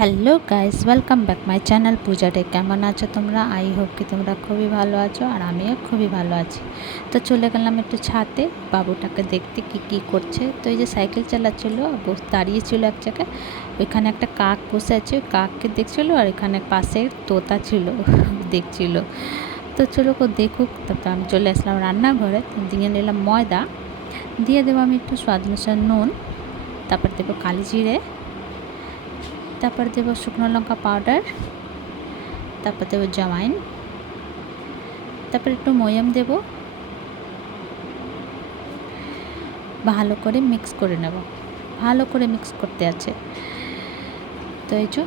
Hello guys, welcome back my channel Puja day. কেমন আছো তোমরা? আই হোপ কি তোমরা খুবই ভালো আছো, আর আমিও খুবই ভালো আছি। তো চলে গেলাম একটু ছাদে বাবুটাকে দেখতে কি করছে। তো এই যে সাইকেল চালাচ্ছিলো, দাঁড়িয়েছিল এক জায়গায়, ওইখানে একটা কাক বসে আছে, ওই কাককে দেখছিলো, আর এখানে পাশে তোতা ছিল দেখছিল। তো চলো দেখুক। তারপর আমি চলে আসলাম রান্নাঘরে, দিয়ে নিলাম ময়দা, দিয়ে দেবো আমি একটু স্বাদ অনুসারে নুন, তারপর দেবো কালি জিরে, তারপর দেবো শুকনো লঙ্কা পাউডার, তারপর দেবো জমাইন, তারপর একটু ময়াম দেব, ভালো করে মিক্স করে নেব। ভালো করে মিক্স করতে আছে। তো এই যে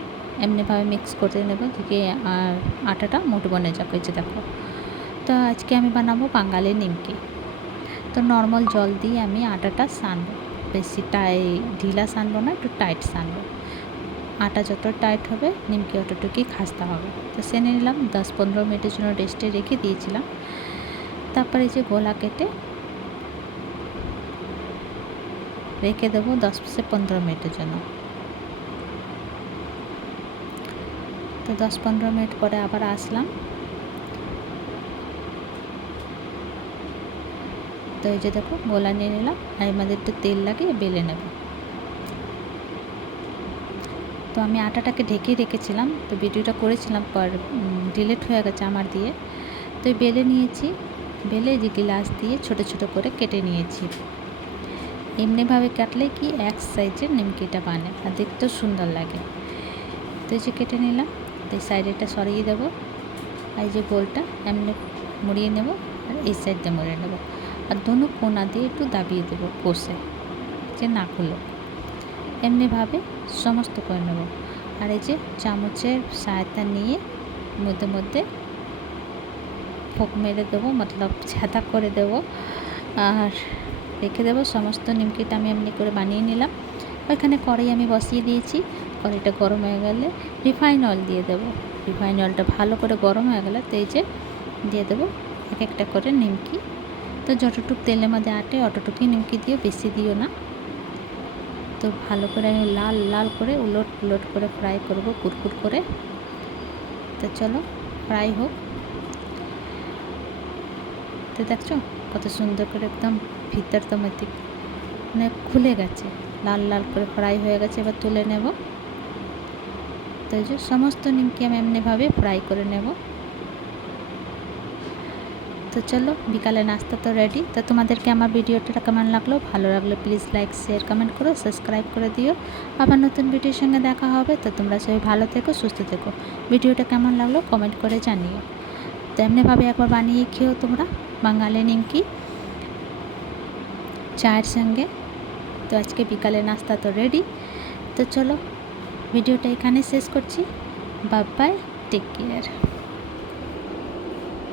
এমনিভাবে মিক্স করতে নেব, দিকে আর আটাটা মোট বনে যাবে। এই যে দেখো, তো আজকে আমি বানাবো বাঙালি নিমকি। তো নর্মাল জল দিয়ে আমি আটাটা সানবো, বেশি ঢিলা সানবো না, একটু টাইট সানবো। আটা যত টাইট হবে নিমকি অতটুকুই খাস্তা হবে। তো সেনে নিলাম, 10-15 মিনিটের জন্য রেস্টে রেখে দিয়েছিলাম। তারপরে যে গোলা কেটে রেখে দেবো 10-15 মিনিটের জন্য। তো 10-15 মিনিট পরে আবার আসলাম। তো এই যে দেখো, গোলা নিয়ে নিলাম, আর এর মধ্যে একটু তেল লাগিয়ে বেলে নেব। তো আমি আটাটাকে ঢেকে রেখেছিলাম, তো ভিডিওটা করেছিলাম, পর ডিলিট হয়ে গেছে আমার দিয়ে। তো বেলে নিয়েছি, বেলে যে গ্লাস দিয়ে ছোট ছোট করে কেটে নিয়েছি। এমনিভাবে কাটলে কি এক সাইজের নিমকিটা বানে, আর দেখতেও সুন্দর লাগে। তো এই যে কেটে নিলাম, তো এই সাইডেটা সরিয়ে দেবো, আর এই যে গোলটা এমনি মুড়িয়ে নেব, আর এই সাইড দিয়ে মুড়িয়ে নেব, আর দোনো কোনা দিয়ে একটু দাবিয়ে দেবো কষে, যে না খুলো। এমনিভাবে সমস্ত করে নেব। আর এই যে চামচের সহায়তা নিয়ে মধ্যে মধ্যে ফোক মেরে দেবো, মতলব ছাতা করে দেবো, আর রেখে দেবো। সমস্ত নিমকিটা আমি এমনি করে বানিয়ে নিলাম। ওইখানে কড়াই আমি বসিয়ে দিয়েছি, কড়াইটা গরম হয়ে গেলে রিফাইন অয়েল দিয়ে দেবো। রিফাইন অয়েলটা ভালো করে গরম হয়ে গেলে তো এই যে দিয়ে দেবো এক একটা করে নিমকি। তো যতটুকু তেলের মধ্যে আটে অতটুকুই নিমকি দিও, বেশি দিও না। তো ভালো করে আমি লাল লাল করে উলট উলট করে ফ্রাই করব, কুরকুর করে। তো চলো ফ্রাই হোক। তো দেখছো কত সুন্দর করে একদম ভিতর তো মানে খুলে গেছে, লাল লাল করে ফ্রাই হয়ে গেছে। এবার তুলে নেব। তো এই যে সমস্ত নিমকি আমি এমনিভাবে ফ্রাই করে নেব। তো চলো, বিকালে নাস্তা তো রেডি। তো তোমাদেরকে আমার ভিডিওটা কেমন লাগলো? ভালো লাগলে প্লিজ লাইক শেয়ার কমেন্ট করো, সাবস্ক্রাইব করে দিও। আবার নতুন ভিডিওর সঙ্গে দেখা হবে। তো তোমরা সবাই ভালো থেকো, সুস্থ থেকো। ভিডিওটা কেমন লাগলো কমেন্ট করে জানিও। তো এমনিভাবে একবার বানিয়ে খেও তোমরা বাঙালি নিমকি চায়ের সঙ্গে। তো আজকে বিকালে নাস্তা তো রেডি। তো চলো ভিডিওটা এখানে শেষ করছি। Bye bye, take care.